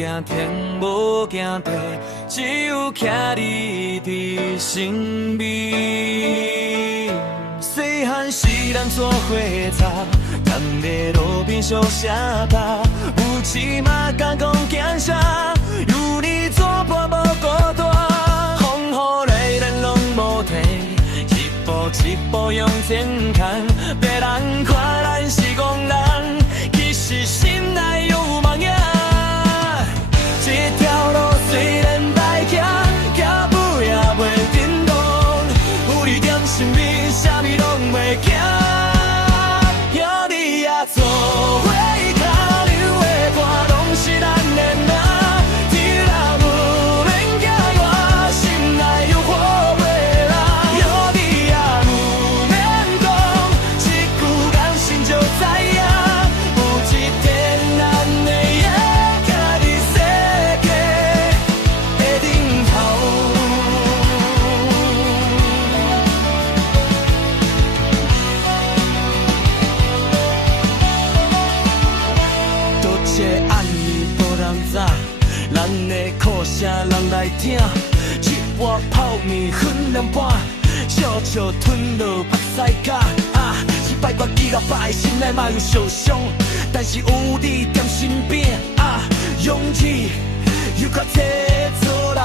惊天，无惊地，只有徛你伫身边。细汉时咱做伙擦，站在路边相声打，有时嘛敢讲惊啥，有你作伴无孤单。风雨来咱拢无停，一步一步向前看，别人看咱是戆人，其实心内有梦想。这条路虽然歹行，脚步也袂震动，有你踮身边，啥物拢袂惊。有你也做伙脚流的歌，拢是咱的名。天若无免惊我，心内有火袂冷。有你也无免讲，一句讲心就知影。有一天咱会也徛伫世界的顶头。多谢暗暝无人知，咱的哭声人来听。一碗泡面分两半，笑笑吞落目屎角。失败我记到摆，心内嘛有受伤，但是有你踮身边，勇气又搁摕出来。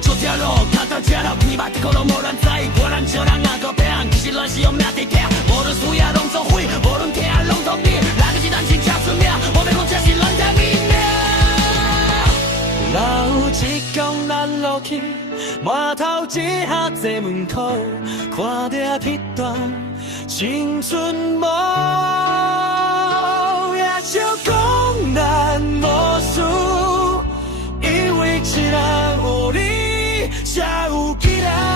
这条路脚到这路，偏捌的苦拢无人知。我咱笑人也搁拼，其实咱是用命在拼。无论输赢拢作废，无论痛拢痛拼。咱就是咱真正出名，我要讲这是咱的命命。若有一天咱落去，满头一下在门口，看着彼段青春梦，也就讲咱无输，因为一人有你，才有今仔。